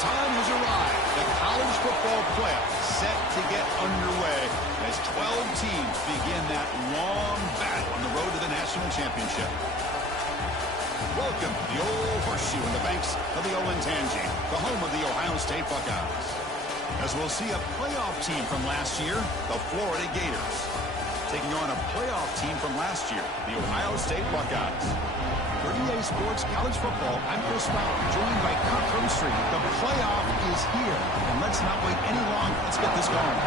time has arrived. The college football playoffs set to get underway as 12 teams begin that long battle on the road to the national championship. Welcome to the old horseshoe in the banks of the Ncaa, the home of the Ohio State Buckeyes. As we'll see a playoff team from last year, the Florida Gators, taking on a playoff team from last year, the Ohio State Buckeyes. For EA Sports College Football, I'm Chris Fowler, joined by Kirk Herbstreit. The playoff is here, and let's not wait any longer. Let's get this going.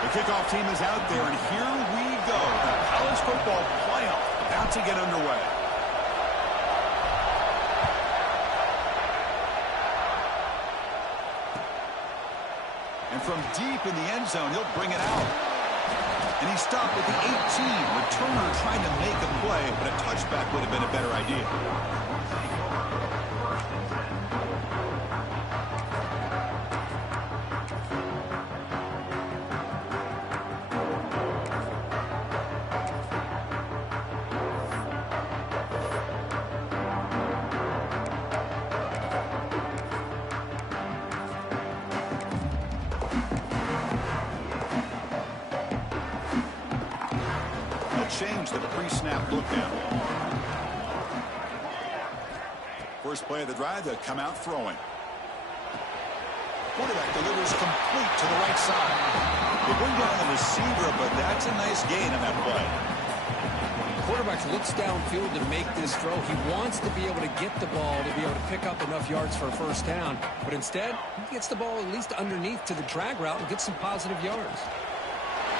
The kickoff team is out there, and here we go. The college football playoff about to get underway. And from deep in the end zone, he'll bring it out. And he stopped at the 18. Returner trying to make a play, but a touchback would have been a better idea. Change the pre-snap look now. First play of the drive, they'll come out throwing. Quarterback delivers complete to the right side. They bring down the receiver, but that's a nice gain on that play. Quarterback looks downfield to make this throw. He wants to be able to get the ball to be able to pick up enough yards for a first down. But instead, he gets the ball at least underneath to the drag route and gets some positive yards.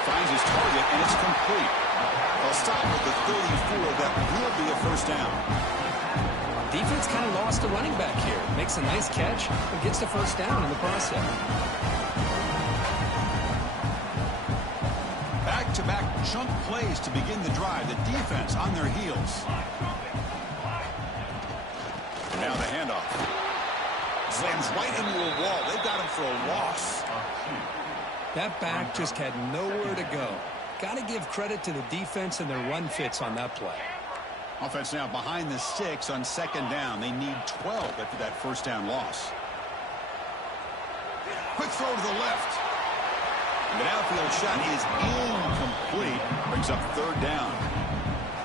Finds his target, and it's complete. They'll stop with the 34. That will be a first down. Defense kind of lost the running back here. Makes a nice catch and gets the first down in the process. Back-to-back chunk plays to begin the drive. The defense on their heels. And now the handoff. Slams right into a wall. They've got him for a loss. That back just had nowhere to go. Got to give credit to the defense and their run fits on that play. Offense now behind the 6 on second down. They need 12 after that first down loss. Quick throw to the left. And the downfield shot is incomplete. Brings up third down.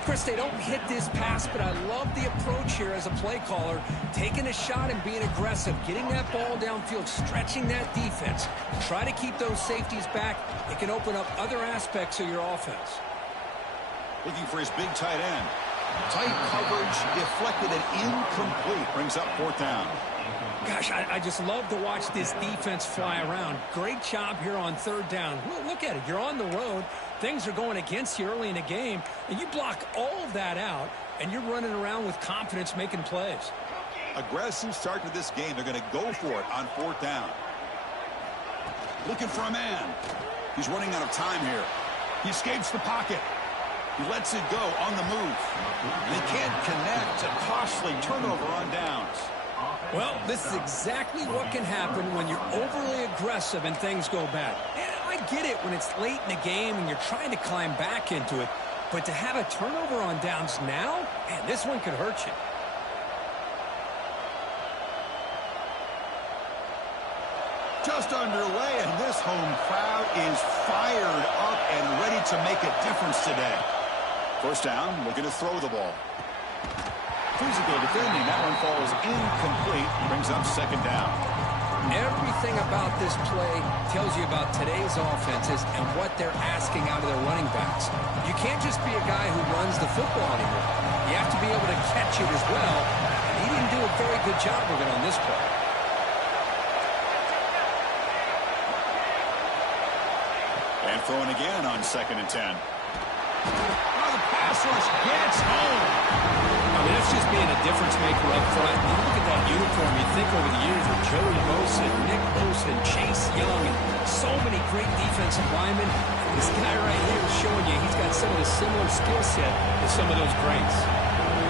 Chris, they don't hit this pass, but I love the approach here as a play caller. Taking a shot and being aggressive, getting that ball downfield, stretching that defense. Try to keep those safeties back. It can open up other aspects of your offense. Looking for his big tight end. Tight coverage, deflected and incomplete. Brings up fourth down. Gosh, I just love to watch this defense fly around. Great job here on third down. Look at it. You're on the road. Things are going against you early in the game, and you block all of that out, and you're running around with confidence making plays. Aggressive start to this game. They're going to go for it on fourth down. Looking for a man. He's running out of time here. He escapes the pocket. He lets it go on the move. They can't connect. A costly turnover on downs. Well, this is exactly what can happen when you're overly aggressive and things go bad. And I get it when it's late in the game and you're trying to climb back into it. But to have a turnover on downs now, man, this one could hurt you. Just underway, and this home crowd is fired up and ready to make a difference today. First down, looking to throw the ball. Physical defending, that one falls incomplete, brings up second down. Everything about this play tells you about today's offenses and what they're asking out of their running backs. You can't just be a guy who runs the football anymore. You have to be able to catch it as well. And he didn't do a very good job of it on this play. And throwing again on 2nd and 10. Oh, the pass rush gets home. I mean, that's just being a difference maker up front. You look at that uniform, you think over the years with Joey Bosa, Nick Bosa, Chase Young, and so many great defensive linemen. This guy right here is showing you he's got some of the similar skill set to some of those greats.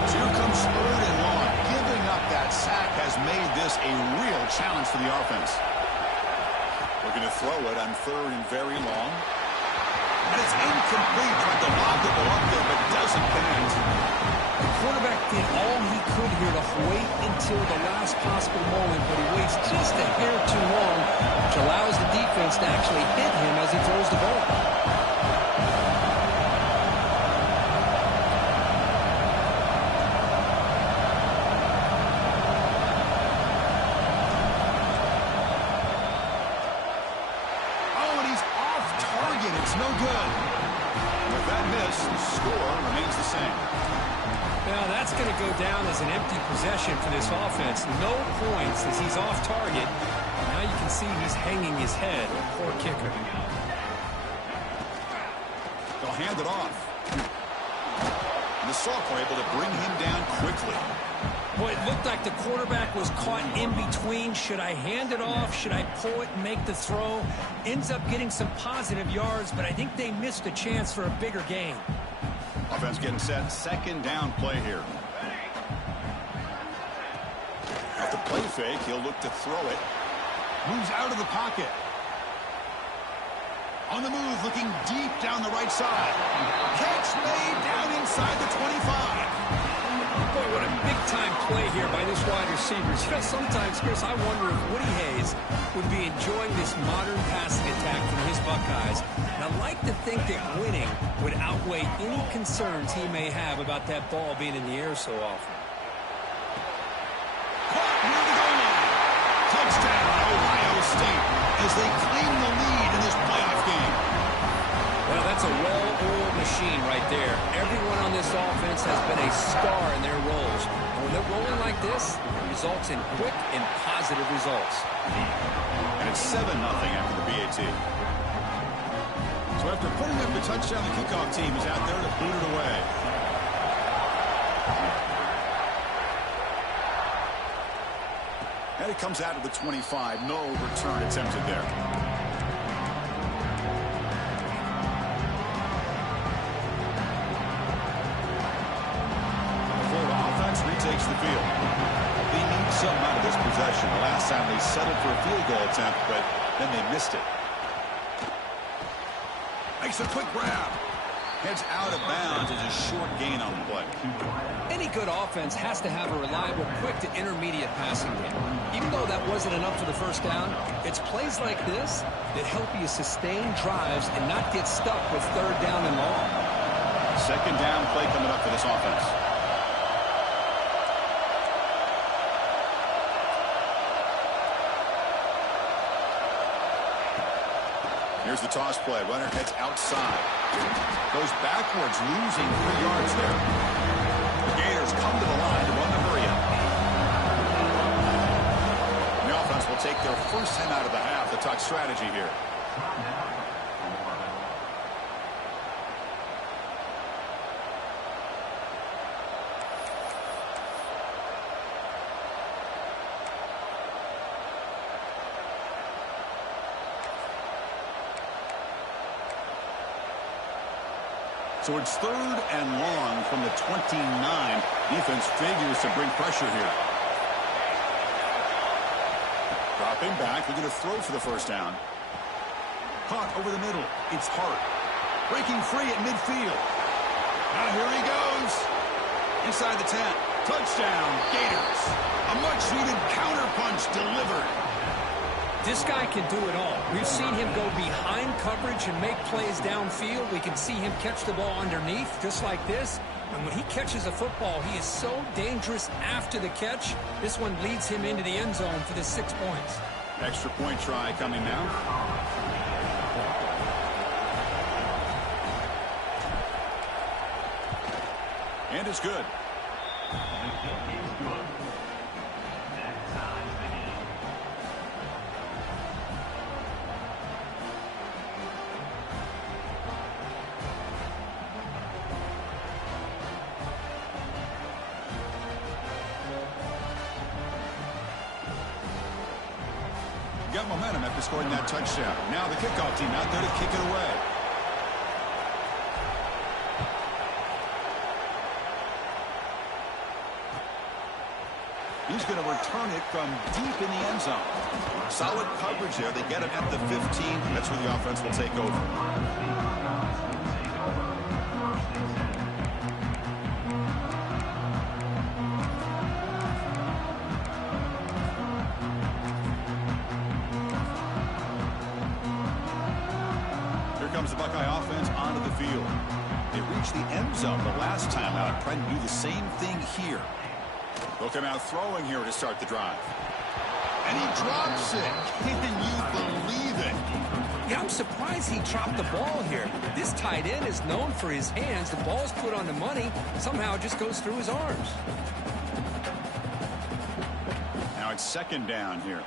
So here comes 3rd and long. Giving up that sack has made this a real challenge for the offense. Looking to throw it on 3rd and very long. And it's incomplete. Tried to lob the ball up there, but doesn't connect. The quarterback did all he could here to wait until the last possible moment, but he waits just a hair too long, which allows the defense to actually hit him as he throws the ball. Oh, and he's off target. It's no good. With that miss, the score remains the same. Now, that's going to go down as an empty possession for this offense. No points as he's off target. Now you can see he's hanging his head. Poor kicker. They'll hand it off. And the Sox are able to bring him down quickly. Boy, it looked like the quarterback was caught in between. Should I hand it off? Should I pull it and make the throw? Ends up getting some positive yards, but I think they missed a chance for a bigger gain. Offense getting set. 2nd down play here. Off the play fake, he'll look to throw it. Moves out of the pocket. On the move, looking deep down the right side. Catch made down inside the 25. Boy, what a big-time play here by this wide receiver. You know, sometimes, Chris, I wonder if Woody Hayes would be enjoying this modern passing attack from his Buckeyes. And I'd like to think that winning would outweigh any concerns he may have about that ball being in the air so often. Caught near the goal line. Touchdown, Ohio State, as they claim the lead in this playoff game. Well, that's a well-oiled machine right there. Everyone on this offense has been a star in their roles. And when they're rolling like this, it results in quick and positive results. And it's 7-0 after the BAT. So after putting up the touchdown, the kickoff team is out there to boot it away. And it comes out of the 25. No return attempted there. Takes the field. They need something out of this possession. The last time they settled for a field goal attempt, but then they missed it. Makes a quick grab. Heads out of bounds as a short gain on the play. Any good offense has to have a reliable, quick to intermediate passing game. Even though that wasn't enough for the first down, it's plays like this that help you sustain drives and not get stuck with 3rd down and long. 2nd down play coming up for this offense. Here's the toss play. Runner heads outside. Goes backwards, losing 3 yards there. The Gators come to the line to run the hurry up. The offense will take their first time out of the half to talk strategy here. So it's 3rd and long from the 29. Defense figures to bring pressure here. Dropping back, looking to throw for the first down. Caught over the middle. It's Hart. Breaking free at midfield. Now here he goes. Inside the 10. Touchdown, Gators. A much-needed counterpunch delivered. This guy can do it all. We've seen him go behind coverage and make plays downfield. We can see him catch the ball underneath, just like this. And when he catches a football, he is so dangerous after the catch. This one leads him into the end zone for the 6 points. Extra point try coming now. And it's good. got momentum after scoring that touchdown. Now the kickoff team out there to kick it away. He's going to return it from deep in the end zone. Solid coverage there. They get him at the 15. That's where the offense will take over. Here comes the Buckeye offense onto the field. They reached the end zone the last time out, trying to do the same thing here. They'll come out throwing here to start the drive. And he drops it. Can you believe it? Yeah, I'm surprised he dropped the ball here. This tight end is known for his hands. The ball's put on the money. Somehow it just goes through his arms. Now it's second down here.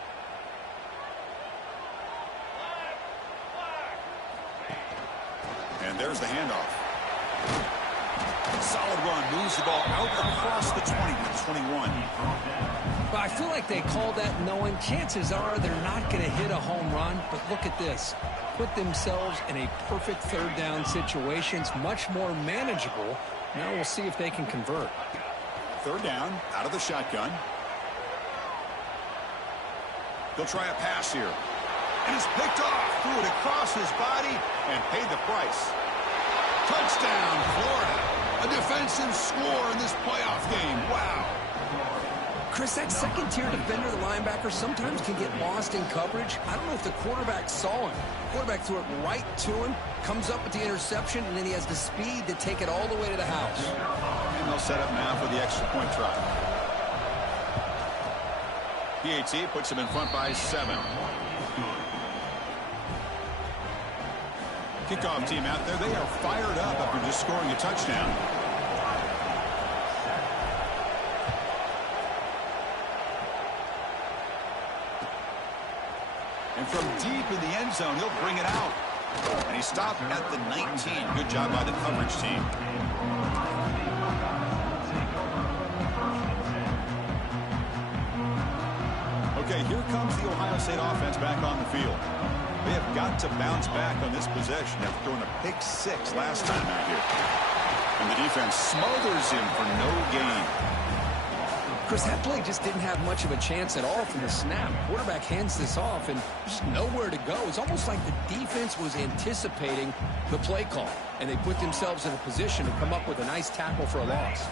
And there's the handoff. Solid run, moves the ball out across the 20 to 21. But I feel like they called that knowing chances are they're not going to hit a home run. But look at this. Put themselves in a perfect third down situation. It's much more manageable. Now we'll see if they can convert. Third down, out of the shotgun. They'll try a pass here. And it's picked off. Threw it across his body and paid the price. Touchdown, Florida. A defensive score in this playoff game. Wow. Chris, that second-tier defender, the linebacker, sometimes can get lost in coverage. I don't know if the quarterback saw him. The quarterback threw it right to him, comes up with the interception, and then he has the speed to take it all the way to the house. And they'll set up now for the extra point try. PAT puts him in front by 7. Kickoff team out there. They are fired up after just scoring a touchdown. And from deep in the end zone, he'll bring it out. And he stopped at the 19. Good job by the coverage team. Okay, here comes the Ohio State offense back on the field. They have got to bounce back on this possession after throwing a pick 6 last time out here. And the defense smothers him for no gain. Chris, that play just didn't have much of a chance at all from the snap. Quarterback hands this off and just nowhere to go. It's almost like the defense was anticipating the play call, and they put themselves in a position to come up with a nice tackle for a loss.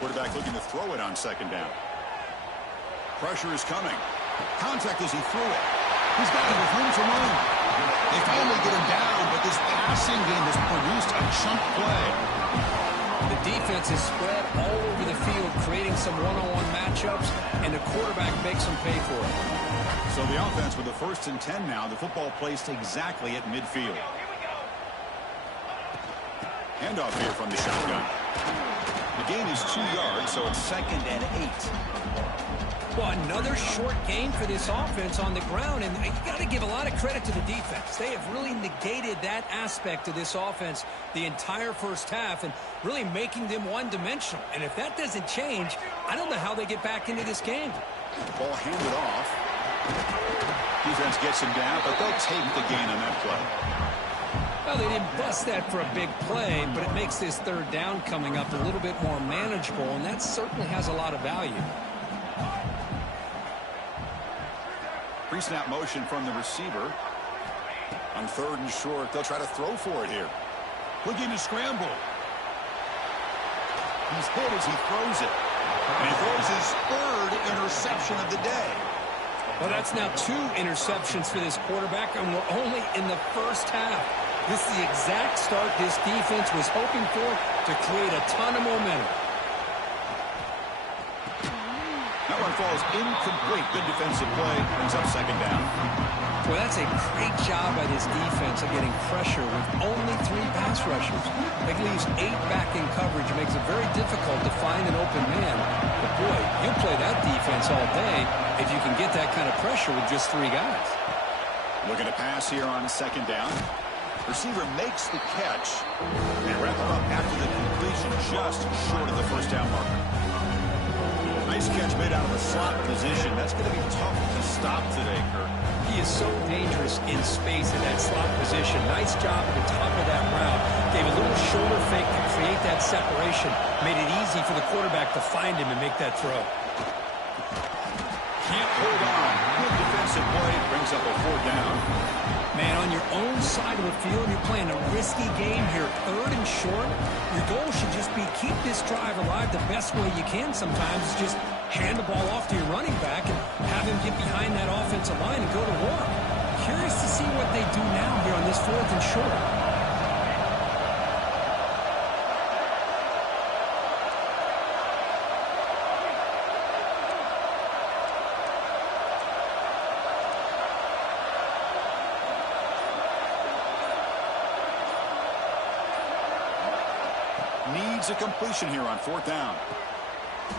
Quarterback looking to throw it on second down. Pressure is coming. Contact as he threw it. He's got it with room to run. They finally get him down, but this passing game has produced a chunk play. The defense is spread all over the field, creating some one-on-one matchups, and the quarterback makes them pay for it. So the offense with a 1st and 10 now. The football placed exactly at midfield. Handoff here from the shotgun. The gain is 2 yards, so it's 2nd and 8. Well, another short game for this offense on the ground, and you got to give a lot of credit to the defense. They have really negated that aspect of this offense the entire first half and really making them one-dimensional. And if that doesn't change, I don't know how they get back into this game. Ball handed off. Defense gets him down, but they'll take the gain on that play. Well, they didn't bust that for a big play, but it makes this third down coming up a little bit more manageable, and that certainly has a lot of value. Pre-snap motion from the receiver. On 3rd and short, they'll try to throw for it here. Looking to scramble. He's hit as he throws it. And he throws his 3rd interception of the day. Well, that's now 2 interceptions for this quarterback, and we're only in the first half. This is the exact start this defense was hoping for to create a ton of momentum. That one falls incomplete. Good defensive play. Brings up 2nd down. Well, that's a great job by this defense of getting pressure with only 3 pass rushers. That leaves 8 back in coverage. It makes it very difficult to find an open man. But, boy, you'll play that defense all day if you can get that kind of pressure with just 3 guys. Looking to pass here on 2nd down. Receiver makes the catch. They wrap him up after the completion just short of the first down marker. Nice Nice catch made out of a slot position. That's going to be tough to stop today, Kirk. He is so dangerous in space in that slot position. Nice job at the top of that route. Gave a little shoulder fake to create that separation. Made it easy for the quarterback to find him and make that throw. Can't hold on. Good defensive play. Brings up a 4th down. Man, on your own side of the field, you're playing a risky game here. 3rd and short. Your goal should just be keep this drive alive the best way you can sometimes. Is just hand the ball off to your running back and have him get behind that offensive line and go to work. Curious to see what they do now here on this 4th and short. Needs a completion here on 4th down.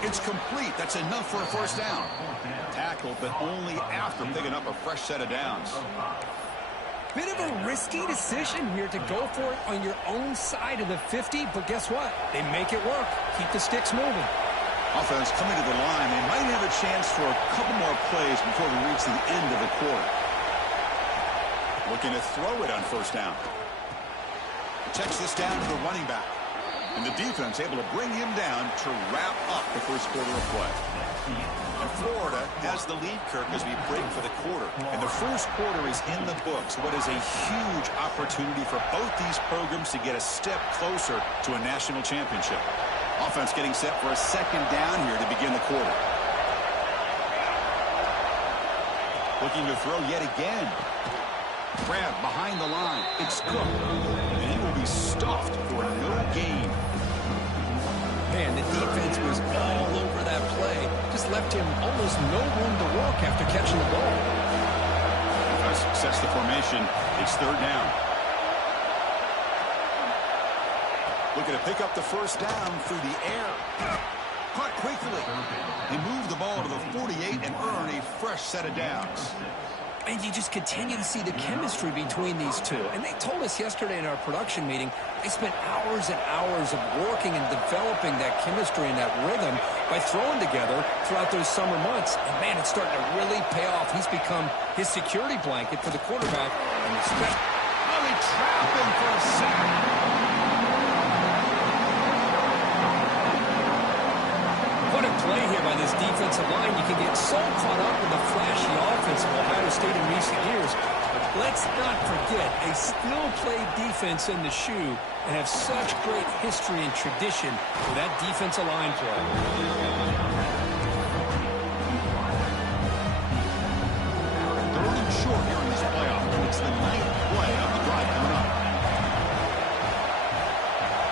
It's complete. That's enough for a 1st down. Tackled, but only after picking up a fresh set of downs. Bit of a risky decision here to go for it on your own side of the 50, but guess what? They make it work. Keep the sticks moving. Offense coming to the line. They might have a chance for a couple more plays before we reach the end of the quarter. Looking to throw it on 1st down. Checks this down to the running back. And the defense able to bring him down to wrap up the 1st quarter of play. And Florida has the lead, Kirk, as we break for the quarter. And the 1st quarter is in the books. What is a huge opportunity for both these programs to get a step closer to a national championship. Offense getting set for a 2nd down here to begin the quarter. Looking to throw yet again. Grab behind the line. It's Cook. And he will be stuffed for no gain. Man, the defense was all over that play. Just left him almost no room to walk after catching the ball. Defense sets the formation. It's 3rd down. Looking to pick up the 1st down through the air. Caught quickly. They move the ball to the 48 and earn a fresh set of downs. And you just continue to see the chemistry between these two. And they told us yesterday in our production meeting, they spent hours and hours of working and developing that chemistry and that rhythm by throwing together throughout those summer months. And, man, it's starting to really pay off. He's become his security blanket for the quarterback. And they trap him for a sack. What a play here by this defensive line. You can get so caught up in the flashy offense of Ohio State in recent years. But let's not forget, they still play defense in the shoe and have such great history and tradition for that defensive line play. 3rd and short here in this playoff. It's the 9th play of the drive coming up.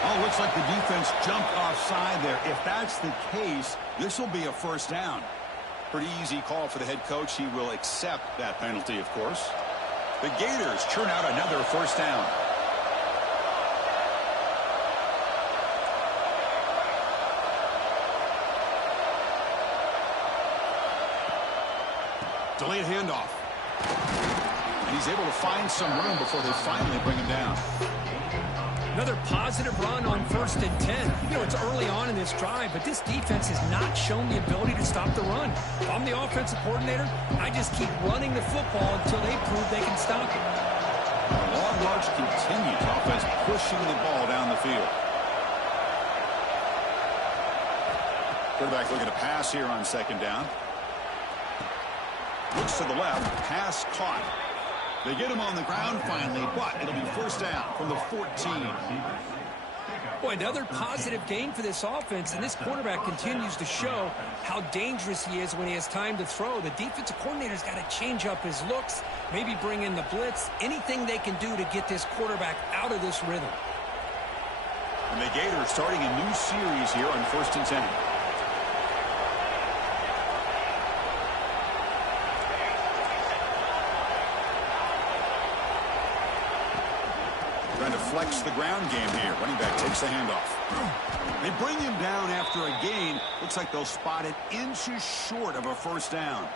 Oh, looks like the defense jumped offside there. If that's the case, this will be a 1st down. Pretty easy call for the head coach. He will accept that penalty, of course. The Gators churn out another 1st down. Delayed handoff. And he's able to find some room before they finally bring him down. Another positive run on 1st and 10. You know, it's early on in this drive, but this defense has not shown the ability to stop the run. If I'm the offensive coordinator, I just keep running the football until they prove they can stop it. The long march continues. Offense pushing the ball down the field. Quarterback looking to pass here on 2nd down. Looks to the left. Pass caught. They get him on the ground finally, but it'll be 1st down from the 14. Boy, another positive game for this offense, and this quarterback continues to show how dangerous he is when he has time to throw. The defensive coordinator's got to change up his looks, maybe bring in the blitz, anything they can do to get this quarterback out of this rhythm. And the Gators starting a new series here on 1st and 10. Trying to flex the ground game here. Running back takes the handoff. They bring him down after a gain. Looks like they'll spot it inches short of a 1st down.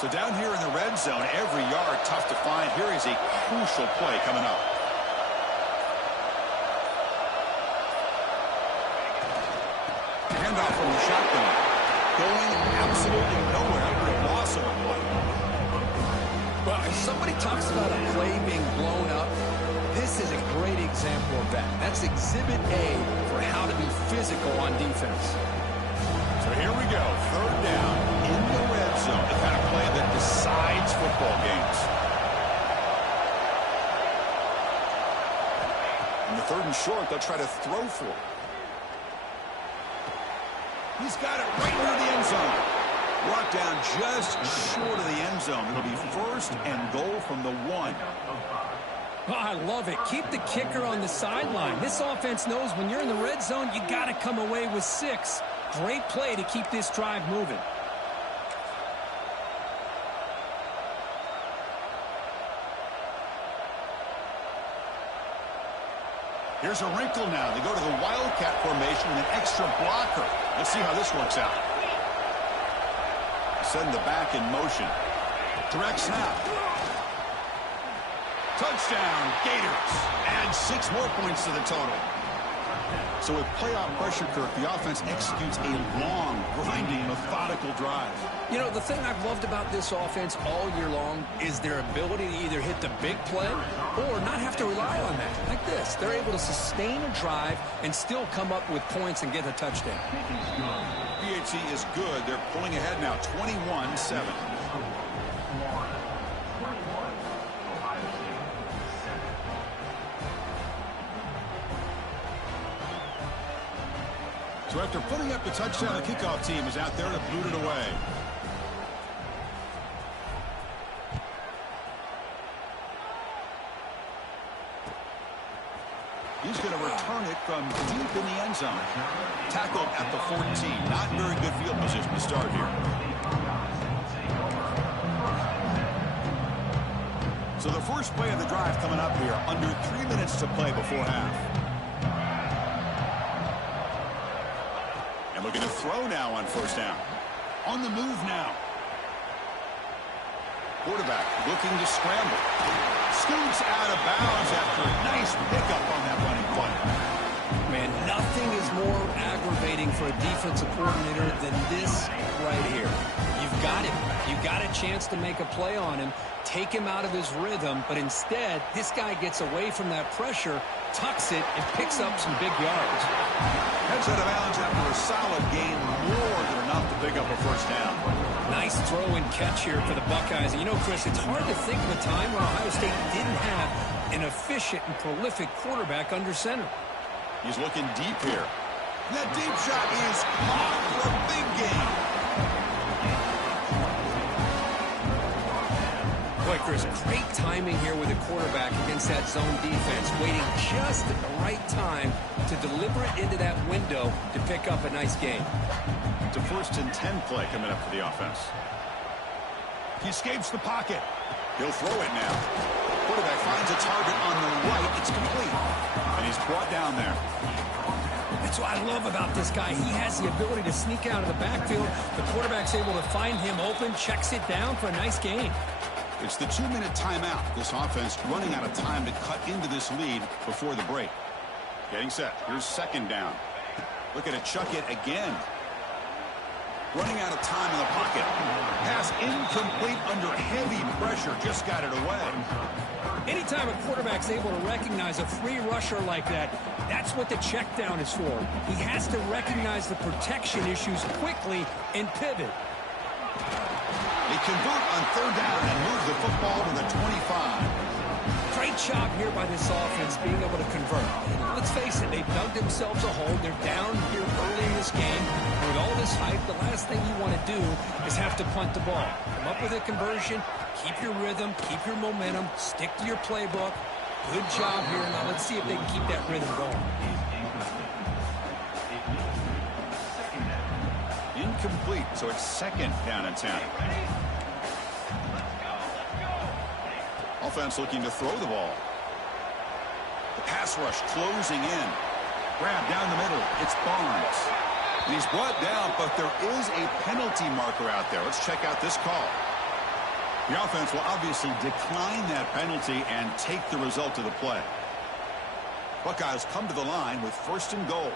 So down here in the red zone, every yard tough to find. Here is a crucial play coming up. Handoff from the shotgun. Going absolutely nowhere. Great loss of a play. Well, if somebody talks about a play being blown up, this is a great example of that. That's exhibit A for how to be physical on defense. So here we go. Third down in the red zone. The kind of play that decides football games. In the third and short, they'll try to throw for it. He's got it right near the end zone. Brought down just short of the end zone. It'll be first and goal from the 1. Oh, I love it. Keep the kicker on the sideline. This offense knows when you're in the red zone, you got to come away with 6. Great play to keep this drive moving. Here's a wrinkle now. They go to the Wildcat formation with an extra blocker. Let's see how this works out. Send the back in motion. Direct snap. Touchdown, Gators. Add 6 more points to the total. So with playoff pressure, Kirk, the offense executes a long, grinding, methodical drive. You know, the thing I've loved about this offense all year long is their ability to either hit the big play or not have to rely on that. Like this. They're able to sustain a drive and still come up with points and get a touchdown. PHC is good. They're pulling ahead now, 21-7. So after putting up the touchdown, the kickoff team is out there to boot it away. He's going to return it from deep in the end zone. Tackled at the 14. Not very good field position to start here. So the first play of the drive coming up here. Under 3 minutes to play before half. And looking to throw now on first down. On the move now. Quarterback looking to scramble. Scoots out of bounds after a nice pickup on that running play. Man, nothing is more aggravating for a defensive coordinator than this right here. You've got him. You got a chance to make a play on him, take him out of his rhythm, but instead, this guy gets away from that pressure, tucks it, and picks up some big yards. Heads out of bounds after a solid gain, more than enough to pick up a first down. Nice throw and catch here for the Buckeyes. And you know, Chris, it's hard to think of a time when Ohio State didn't have an efficient and prolific quarterback under center. He's looking deep here. That deep shot is caught for a big gain. Boy, Chris, great timing here with the quarterback against that zone defense, waiting just at the right time to deliver it into that window to pick up a nice gain. It's a 1st and 10 play coming up for the offense. He escapes the pocket. He'll throw it now. Quarterback finds a target on the right. It's complete. And he's brought down there. That's what I love about this guy. He has the ability to sneak out of the backfield. The quarterback's able to find him open, checks it down for a nice gain. It's the 2-minute timeout. This offense running out of time to cut into this lead before the break. Getting set. Here's second down. Looking to chuck it again. Running out of time in the pocket. Pass incomplete under heavy pressure. Just got it away. Anytime a quarterback's able to recognize a free rusher like that, that's what the check down is for. He has to recognize the protection issues quickly and pivot. They convert on third down and move the football to the 25. Great job here by this offense being able to convert. Let's face it, they've dug themselves a hole. They're down here early in this game. And with all this hype, the last thing you want to do is have to punt the ball. Come up with a conversion, keep your rhythm, keep your momentum, stick to your playbook. Good job here. Now let's see if they can keep that rhythm going. Incomplete, so it's second down and 10. Offense looking to throw the ball. The pass rush closing in. Grab down the middle. It's Barnes. And he's brought down, but there is a penalty marker out there. Let's check out this call. The offense will obviously decline that penalty and take the result of the play. Buckeyes come to the line with 1st and goal.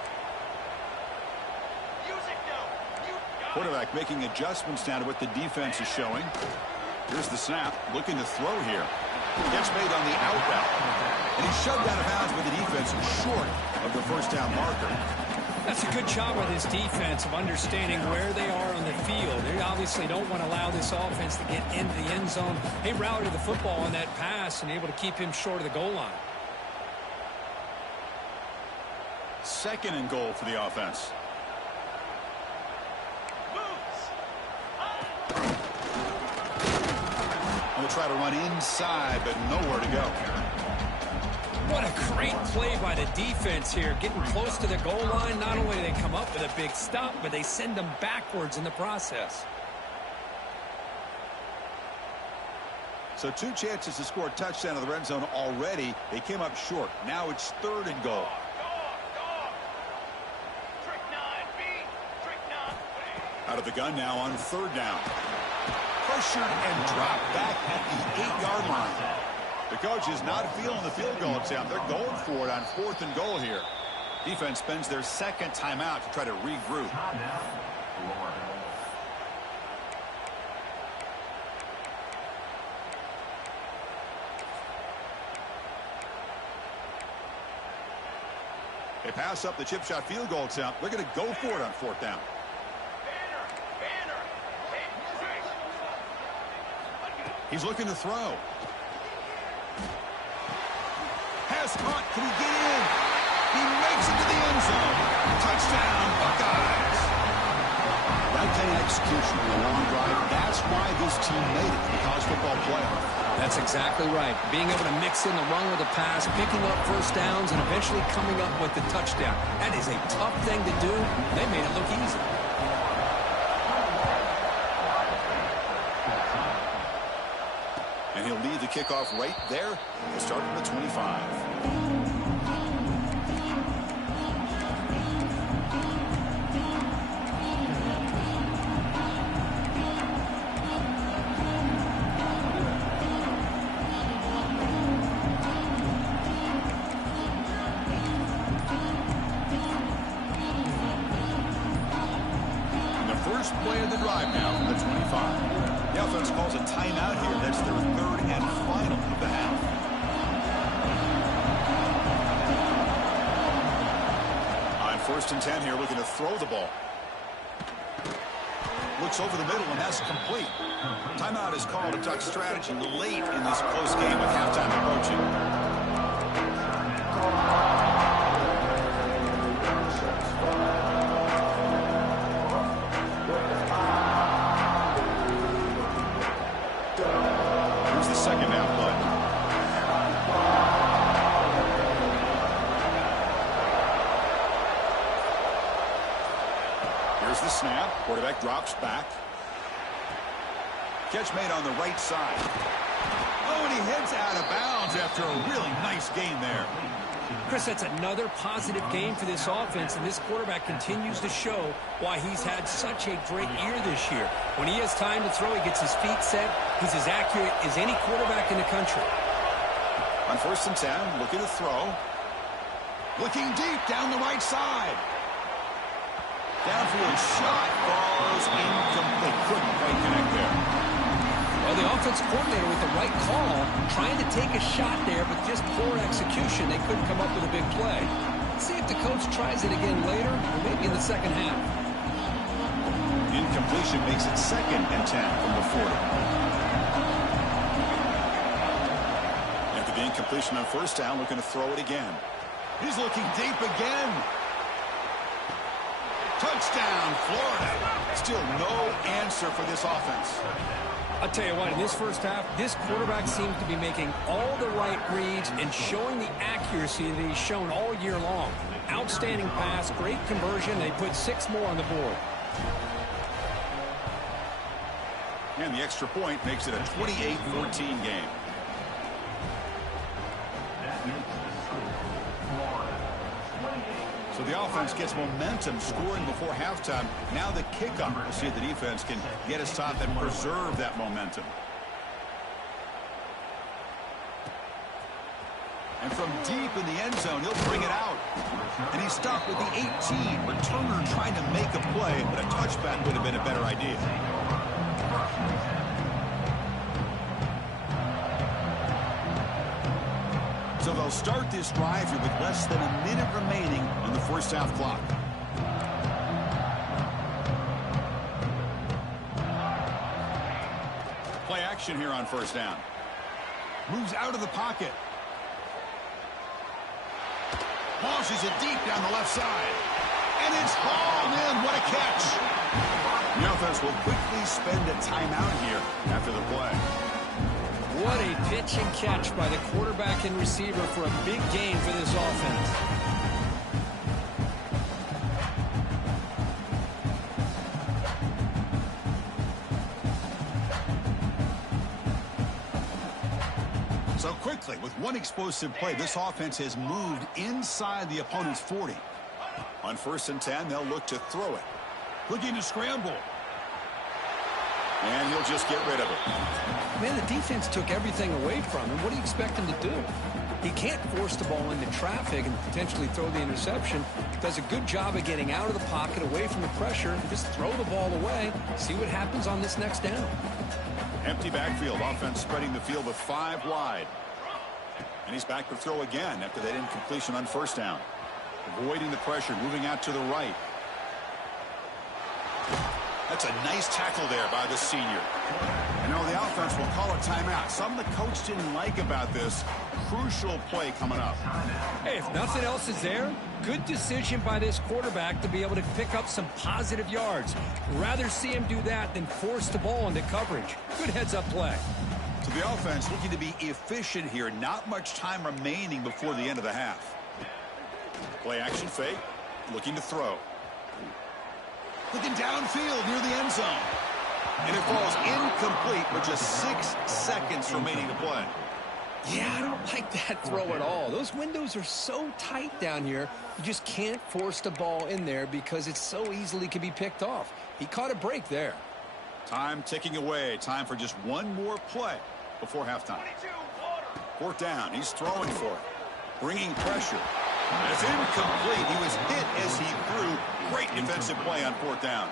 Quarterback making adjustments now to what the defense is showing. Here's the snap, looking to throw here. Gets made on the out route. And he's shoved out of bounds with the defense short of the first down marker. That's a good job by this defense of understanding where they are on the field. They obviously don't want to allow this offense to get into the end zone. They routed the football on that pass and able to keep him short of the goal line. 2nd and goal for the offense. We'll try to run inside, but nowhere to go. What a great play by the defense here. Getting close to the goal line, not only do they come up with a big stop, but they send them backwards in the process. So 2 chances to score a touchdown in the red zone already. They came up short. Now it's 3rd and goal. Out of the gun now on 3rd down. Pressured and dropped back at the 8-yard line. The coach is not feeling the field goal attempt. They're going for it on 4th and goal here. Defense spends their 2nd timeout to try to regroup. They pass up the chip shot field goal attempt. They're going to go for it on 4th down. He's looking to throw. Pass caught. Can he get in? He makes it to the end zone. Touchdown, Buckeyes. That kind of execution in a long drive, that's why this team made it in the college football playoff. That's exactly right. Being able to mix in the run with the pass, picking up 1st downs, and eventually coming up with the touchdown. That is a tough thing to do. They made it look easy. And he'll lead the kickoff right there. He'll start from the 25. First play of the drive now from the 25. The offense calls a timeout here. That's their 3rd and final of the half. On 1st and 10 here, looking to throw the ball. Looks over the middle, and that's complete. Timeout is called to talk strategy late in this close game with halftime approaching. Here's the snap. Quarterback drops back. Catch made on the right side. Oh, and he heads out of bounds after a really nice gain there. Chris, that's another positive game for this offense, and this quarterback continues to show why he's had such a great year this year. When he has time to throw, he gets his feet set. He's as accurate as any quarterback in the country. On 1st and 10, looking to throw. Looking deep down the right side. Downfield shot falls incomplete. Couldn't quite connect there. Well, the offensive coordinator with the right call, trying to take a shot there, but just poor execution. They couldn't come up with a big play. Let's see if the coach tries it again later, or maybe in the 2nd half. Incompletion makes it 2nd and 10 from the 40. After the incompletion on 1st down, looking to throw it again. He's looking deep again. Touchdown, Florida. Still no answer for this offense. I'll tell you what, in this first half, this quarterback seems to be making all the right reads and showing the accuracy that he's shown all year long. Outstanding pass, great conversion. They put 6 more on the board. And the extra point makes it a 28-14 game. So the offense gets momentum scoring before halftime. Now the kickoff. We'll see if the defense can get us top and preserve that momentum. And from deep in the end zone, he'll bring it out. And he's stopped with the 18. Returner trying to make a play, but a touchback would have been a better idea. So they'll start this drive here with less than a minute remaining on the first half clock. Play action here on first down. Moves out of the pocket. Launches it deep down the left side. And it's hauled in. What a catch. The offense will quickly spend a timeout here after the play. What a pitch and catch by the quarterback and receiver for a big gain for this offense. So quickly, with one explosive play, this offense has moved inside the opponent's 40. On 1st and 10, they'll look to throw it. Looking to scramble. And he'll just get rid of it. Man, the defense took everything away from him. What do you expect him to do? He can't force the ball into traffic and potentially throw the interception. Does a good job of getting out of the pocket, away from the pressure, and just throw the ball away. See what happens on this next down. Empty backfield. Offense spreading the field with 5 wide. And he's back to throw again after that incompletion on 1st down. Avoiding the pressure, moving out to the right. That's a nice tackle there by the senior. And now the offense will call a timeout. Something the coach didn't like about this. Crucial play coming up. Hey, if nothing else is there, good decision by this quarterback to be able to pick up some positive yards. Rather see him do that than force the ball into coverage. Good heads-up play. So the offense looking to be efficient here. Not much time remaining before the end of the half. Play action fake. Looking to throw. Looking downfield near the end zone. And it falls incomplete with just 6 seconds remaining to play. Yeah, I don't like that throw at all. Those windows are so tight down here. You just can't force the ball in there because it so easily can be picked off. He caught a break there. Time ticking away. Time for just one more play before halftime. 4th down. He's throwing for it. Bringing pressure. And it's incomplete. He was hit as he threw. Great defensive play on 4th down.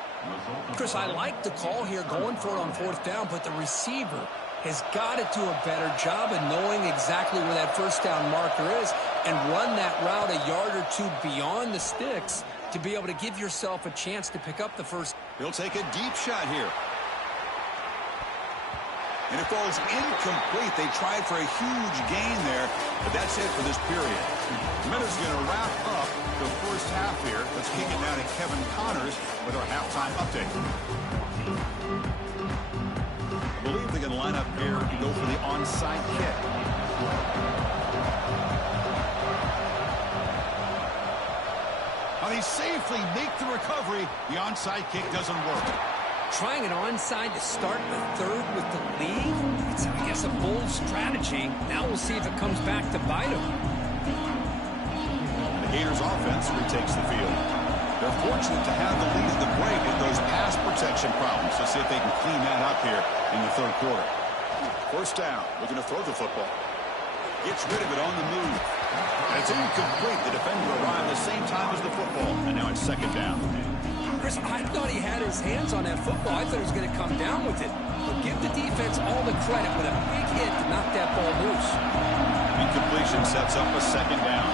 Chris, I like the call here going for it on 4th down, but the receiver has got to do a better job of knowing exactly where that 1st down marker is and run that route a yard or 2 beyond the sticks to be able to give yourself a chance to pick up the first. He'll take a deep shot here. And it falls incomplete. They tried for a huge gain there, but that's it for this period. Minutes going to wrap up the first half here. Let's kick it now to Kevin Connors with our halftime update. I believe they're going to line up here to go for the onside kick. Now they safely make the recovery. The onside kick doesn't work. Trying an onside to start the 3rd with the lead? It's, I guess, a bold strategy. Now we'll see if it comes back to bite them. The Gators offense retakes the field. They're fortunate to have the lead at the break with those pass protection problems. Let's see if they can clean that up here in the 3rd quarter. 1st down. Looking to throw the football. Gets rid of it on the move. And it's incomplete. The defender arrived the same time as the football. And now it's 2nd down. Chris, I thought he had his hands on that football. I thought he was going to come down with it. But give the defense all the credit with a big hit to knock that ball loose. Incompletion sets up a 2nd down.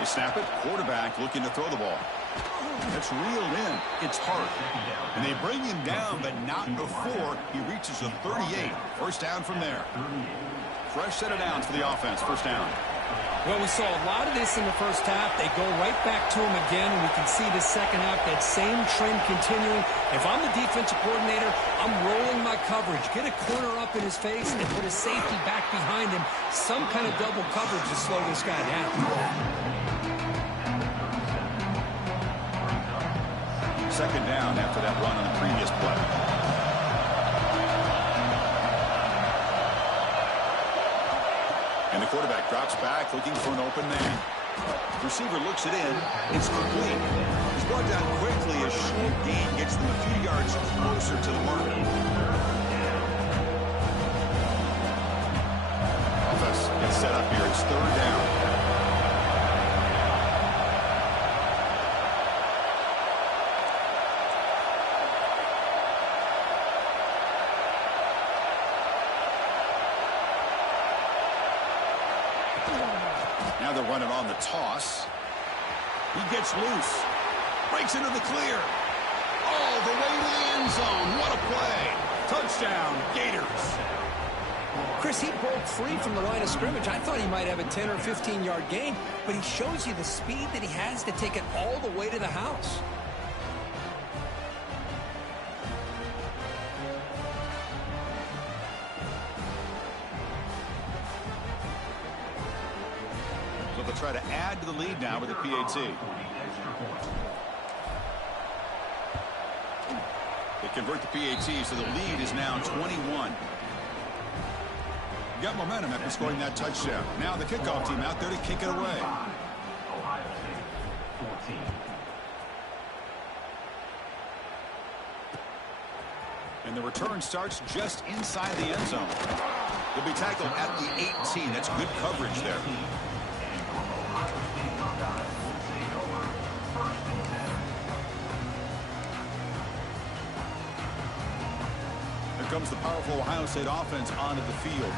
They snap it. Quarterback looking to throw the ball. It's reeled in. It's hard. And they bring him down, but not before he reaches the 38. 1st down from there. Fresh set of downs for the offense. 1st down. Well, we saw a lot of this in the 1st half. They go right back to him again, and we can see the 2nd half, that same trend continuing. If I'm the defensive coordinator, I'm rolling my coverage. Get a corner up in his face and put a safety back behind him. Some kind of double coverage to slow this guy down. 2nd down after that run on the previous play. And the quarterback drops back looking for an open man. Receiver looks it in. It's complete. He's brought down quickly. A short gain gets them a few yards closer to the mark. Offense gets set up here. It's third down. Now they're running on the toss. He gets loose. Breaks into the clear. All the way to the end zone. What a play. Touchdown, Gators. Chris, he broke free from the line of scrimmage. I thought he might have a 10 or 15-yard gain, but he shows you the speed that he has to take it all the way to the house. So they'll try to add to the lead now with the PAT. They convert the PAT, so the lead is now 21. Got momentum after scoring that touchdown. Now the kickoff team out there to kick it away. And the return starts just inside the end zone. He'll be tackled at the 18. That's good coverage there. Here comes the powerful Ohio State offense onto the field.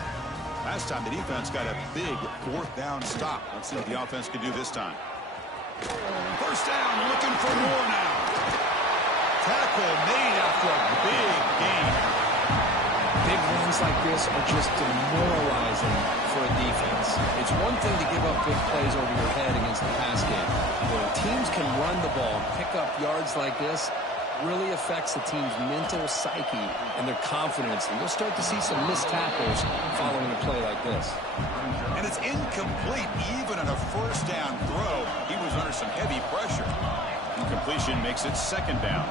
Last time the defense got a big fourth down stop. Let's see what the offense can do this time. First down, looking for more now. Tackle made after a big gain. Big runs like this are just demoralizing for a defense. It's one thing to give up big plays over your head against the pass game. When teams can run the ball, pick up yards like this, really affects the team's mental psyche and their confidence. And you'll start to see some missed tackles following a play like this. And it's incomplete even on a first down throw. He was under some heavy pressure. Incompletion makes it second down.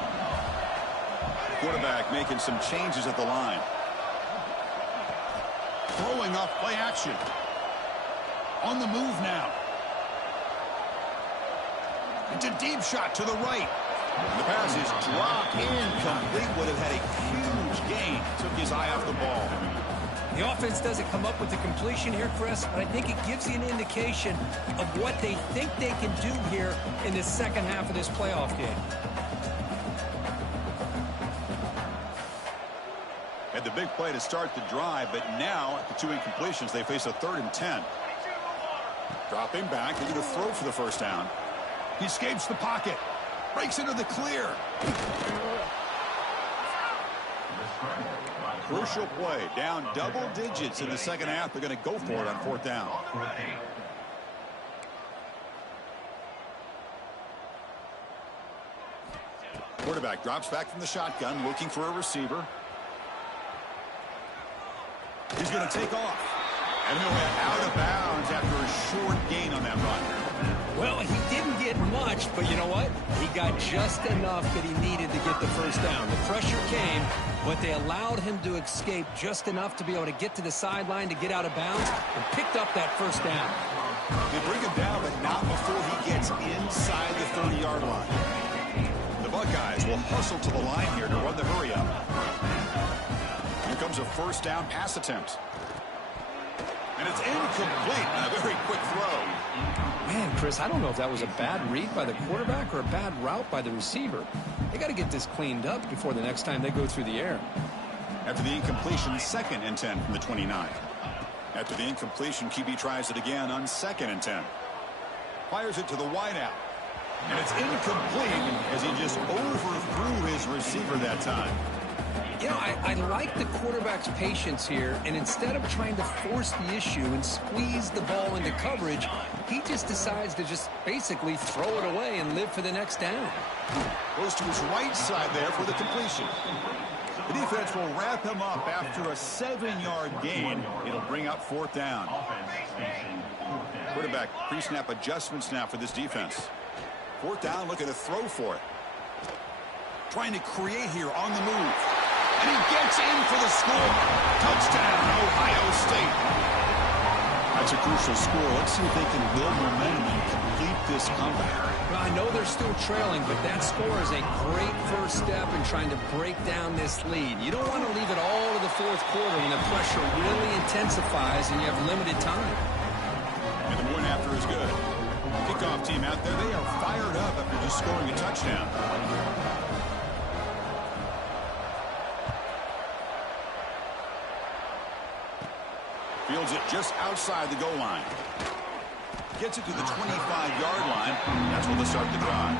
Quarterback making some changes at the line. Throwing off play action. On the move now. It's a deep shot to the right. The pass is dropped incomplete. Would have had a huge gain. Took his eye off the ball. The offense doesn't come up with the completion here, Chris, but I think it gives you an indication of what they think they can do here in the second half of this playoff game. Had the big play to start the drive, but now at the two incompletions, they face a 3rd and 10. Dropping back, they're going to throw for the first down. He escapes the pocket. Breaks into the clear. Crucial play. Down double digits in the second half. They're going to go for it on fourth down. Quarterback drops back from the shotgun, looking for a receiver. He's going to take off. And he'll head out of bounds after a short gain on that run. Well, he didn't get much, but you know what? He got just enough that he needed to get the first down. The pressure came, but they allowed him to escape just enough to be able to get to the sideline to get out of bounds and picked up that first down. They bring him down, but not before he gets inside the 30-yard line. The Buckeyes will hustle to the line here to run the hurry up. Here comes a first down pass attempt. And it's incomplete on a very quick throw. Man, Chris, I don't know if that was a bad read by the quarterback or a bad route by the receiver. They got to get this cleaned up before the next time they go through the air. After the incompletion, 2nd and 10 from the 29. After the incompletion, QB tries it again on 2nd and 10. Fires it to the wideout. And it's incomplete as he just overthrew his receiver that time. You know, I like the quarterback's patience here, and instead of trying to force the issue and squeeze the ball into coverage, he just decides to just basically throw it away and live for the next down. Goes to his right side there for the completion. The defense will wrap him up after a 7-yard gain. It'll bring up fourth down. Quarterback pre-snap adjustments now for this defense. Fourth down, looking to throw for it. Trying to create here on the move. And he gets in for the score. Touchdown, Ohio State. That's a crucial score. Let's see if they can build momentum and complete this comeback? Well, I know they're still trailing, but that score is a great first step in trying to break down this lead. You don't want to leave it all to the fourth quarter when the pressure really intensifies and you have limited time. And the point after is good. Kickoff team out there, they are fired up after just scoring a touchdown. Fields it just outside the goal line. Gets it to the 25-yard line. That's where they'll start the drive.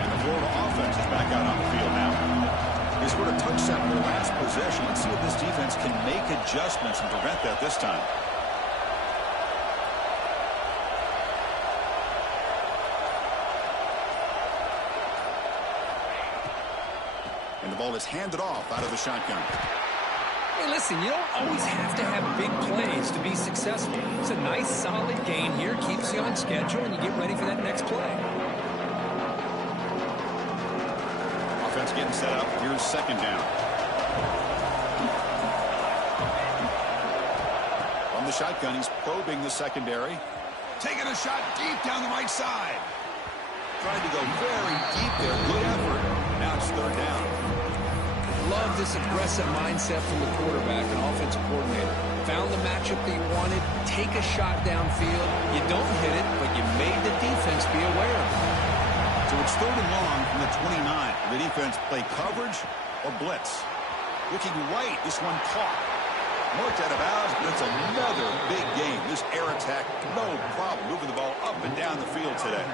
And the Florida offense is back out on the field now. They scored a touchdown in their last possession. Let's see if this defense can make adjustments and prevent that this time. And the ball is handed off out of the shotgun. Hey, listen, you don't always have to have big plays to be successful. It's a nice, solid gain here. Keeps you on schedule, and you get ready for that next play. Offense getting set up. Here's second down. From the shotgun, he's probing the secondary. Taking a shot deep down the right side. Tried to go very deep there. Good effort. Now it's third down. Love this aggressive mindset from the quarterback and offensive coordinator. Found the matchup that you wanted. Take a shot downfield. You don't hit it, but you made the defense be aware of it. So it's third and long from the 29. The defense play coverage or blitz. Looking right, this one caught. Marked out of bounds, but it's another big game. This air attack, no problem moving the ball up and down the field today.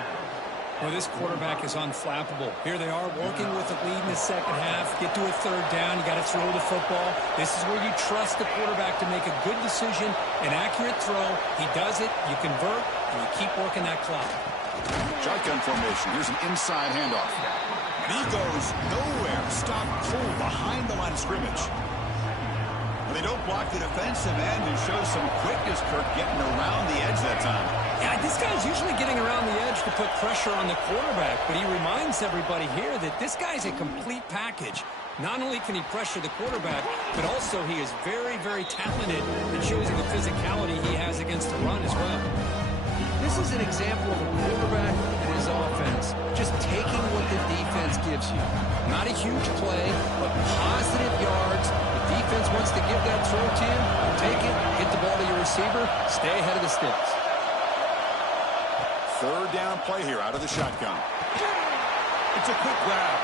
Well, this quarterback is unflappable. Here they are working with the lead in the second half. Get to a third down. You got to throw the football. This is where you trust the quarterback to make a good decision, an accurate throw. He does it, you convert, and you keep working that clock. Shotgun formation. Here's an inside handoff. And he goes nowhere. Stop cold behind the line of scrimmage. Well, they don't block the defensive end and show some quickness, Kirk, getting around the edge that time. Yeah, this guy's usually getting around the edge to put pressure on the quarterback, but he reminds everybody here that this guy's a complete package. Not only can he pressure the quarterback, but also he is very, very talented and shows you the physicality he has against the run as well. This is an example of a quarterback and his offense just taking what the defense gives you. Not a huge play, but positive yards. The defense wants to give that throw to you. Take it, get the ball to your receiver, stay ahead of the sticks. Third down play here out of the shotgun. It's a quick grab.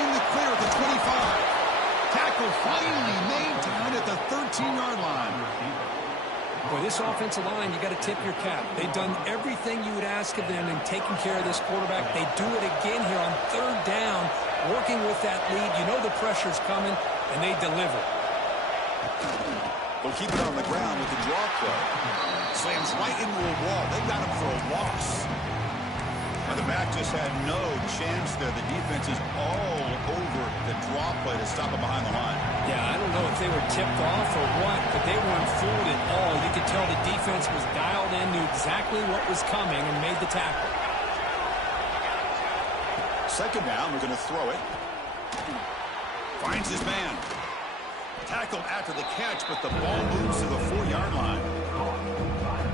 In the clear at the 25. Tackle finally made down at the 13-yard line. Boy, this offensive line, you got to tip your cap. They've done everything you would ask of them in taking care of this quarterback. They do it again here on third down, working with that lead. You know the pressure's coming, and they deliver. They'll keep it on the ground with the draw play. Slams right into a wall. They got him for a loss. Now the back just had no chance there. The defense is all over the draw play to stop it behind the line. Yeah, I don't know if they were tipped off or what, but they weren't fooled at all. You could tell the defense was dialed in, knew exactly what was coming, and made the tackle. Second down, we're going to throw it. Finds his man. Tackled after the catch, but the ball moves to the 4-yard line.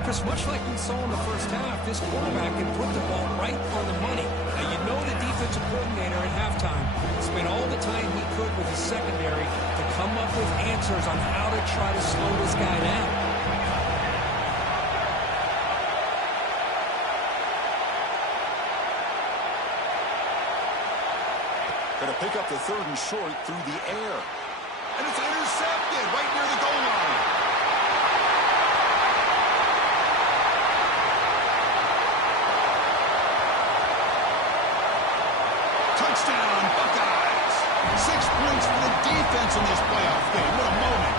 Chris, much like we saw in the first half, this quarterback can put the ball right on the money. Now, you know the defensive coordinator at halftime spent all the time he could with his secondary to come up with answers on how to try to slow this guy down. Going to pick up the third and short through the air. And it's intercepted right near the goal line. Touchdown, Buckeyes. 6 points for the defense in this playoff game. What a moment.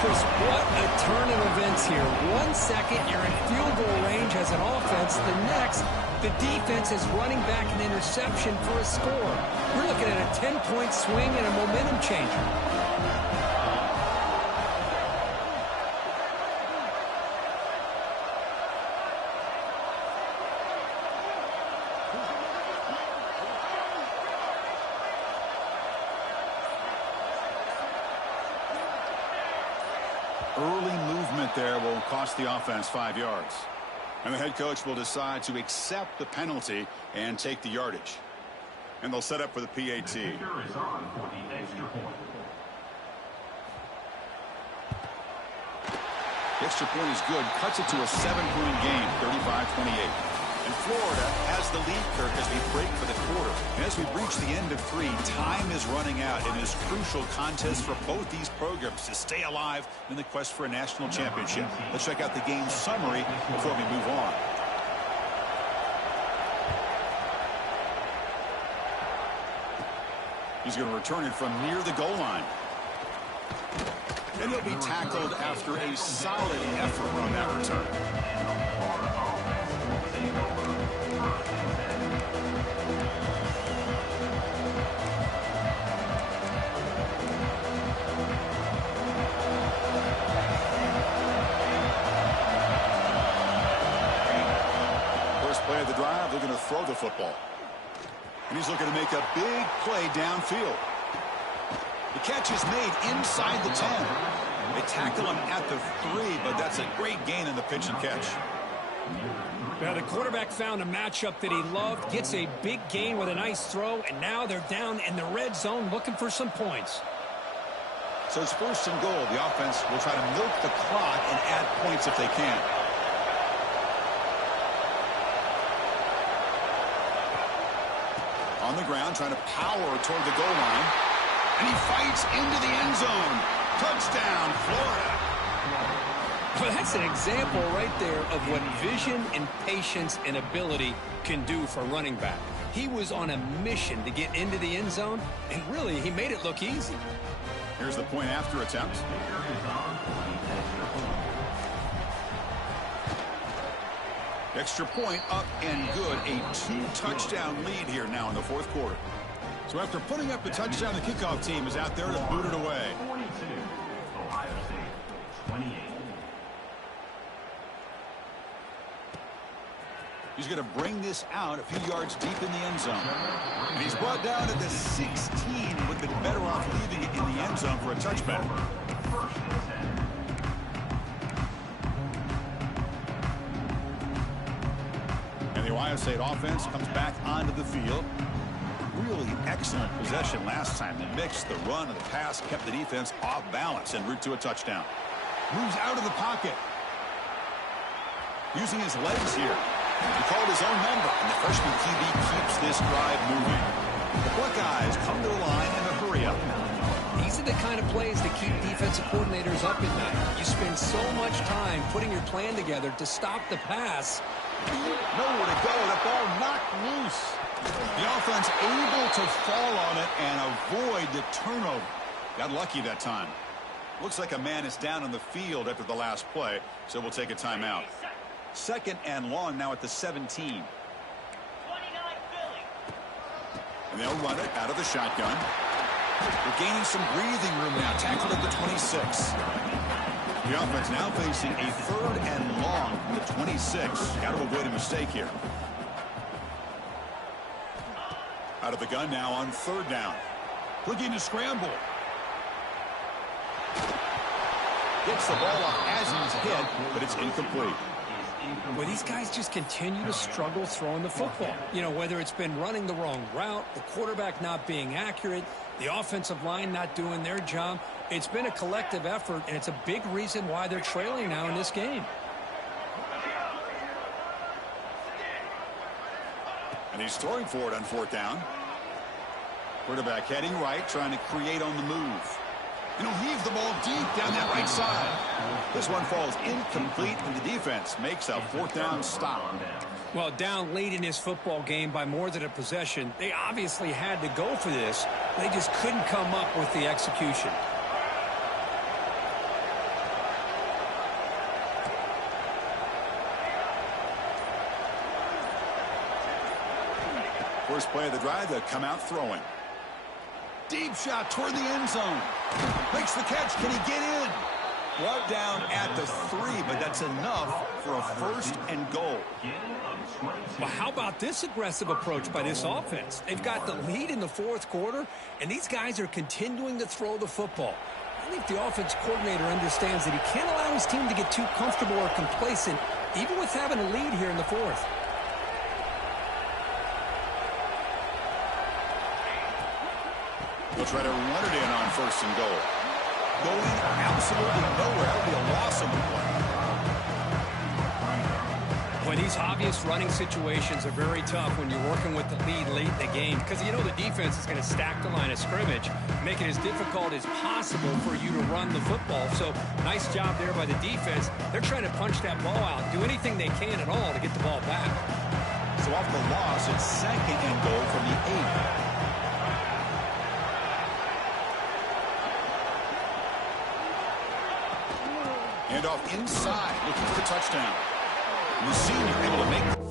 Chris, what a turn of events here. 1 second, you're in field goal range as an offense. The next, the defense is running back an interception for a score. We're looking at a 10-point swing and a momentum changer. Early movement there will cost the offense 5 yards. And the head coach will decide to accept the penalty and take the yardage. And they'll set up for the PAT. The extra point is good. Cuts it to a 7-point game, 35-28. And Florida has the lead, Kirk, as we break for the quarter. And as we reach the end of 3, time is running out in this crucial contest for both these programs to stay alive in the quest for a national championship. Let's check out the game summary before we move on. He's going to return it from near the goal line. And he'll be tackled after a solid effort on that return. First play of the drive, they're going to throw the football. And he's looking to make a big play downfield. The catch is made inside the 10. They tackle him at the 3, but that's a great gain in the pitch and catch. Now the quarterback found a matchup that he loved, gets a big gain with a nice throw, and now they're down in the red zone looking for some points. So it's 1st and goal. The offense will try to milk the clock and add points if they can. On the ground, trying to power toward the goal line. And he fights into the end zone. Touchdown, Florida. Well, that's an example right there of what vision and patience and ability can do for a running back. He was on a mission to get into the end zone, and really, he made it look easy. Here's the point after attempt. Extra point up and good. A 2-touchdown lead here now in the 4th quarter. So after putting up the touchdown, the kickoff team is out there to boot it away. 42, Ohio State, 28. He's going to bring this out a few yards deep in the end zone. And he's brought down at the 16. Would have been better off leaving it in the end zone for a touchback. And the Ohio State offense comes back onto the field. Really excellent possession last time. The mix, the run, and the pass kept the defense off balance en route to a touchdown. Moves out of the pocket. Using his legs here. He called his own number, and the freshman QB keeps this drive moving. The Buckeyes come to the line in a hurry-up. These are the kind of plays that keep defensive coordinators up at night. You spend so much time putting your plan together to stop the pass. Nowhere to go. The ball knocked loose. The offense able to fall on it and avoid the turnover. Got lucky that time. Looks like a man is down on the field after the last play, so we'll take a timeout. 2nd and long now at the 17. And they'll run it out of the shotgun. They're gaining some breathing room now. Tackled at the 26. The offense now facing a 3rd and long from the 26. Got to avoid a mistake here. Out of the gun now on 3rd down. Looking to scramble. Gets the ball off as he's hit, but it's incomplete. Well, these guys just continue to struggle throwing the football. You know, whether it's been running the wrong route, the quarterback not being accurate, the offensive line not doing their job. It's been a collective effort, and it's a big reason why they're trailing now in this game. And he's throwing for it on 4th down. Quarterback heading right, trying to create on the move. And he'll heave the ball deep down that right side. This one falls incomplete, and the defense makes a 4th down stop. Well, down late in this football game by more than a possession, they obviously had to go for this. They just couldn't come up with the execution. First play of the drive, they'll come out throwing. Deep shot toward the end zone. Makes the catch. Can he get in? Brought down at the 3, but that's enough for a 1st and goal. Well, how about this aggressive approach by this offense? They've got the lead in the 4th quarter, and these guys are continuing to throw the football. I think the offense coordinator understands that he can't allow his team to get too comfortable or complacent, even with having a lead here in the fourth. He'll try to run it in on first and goal. Going absolutely nowhere. That'll be a loss on the play. When these obvious running situations are very tough when you're working with the lead late in the game, because you know the defense is going to stack the line of scrimmage, make it as difficult as possible for you to run the football. So nice job there by the defense. They're trying to punch that ball out, do anything they can at all to get the ball back. So off the loss, it's second and goal from the 8. And off inside, looking for the touchdown. The senior able to make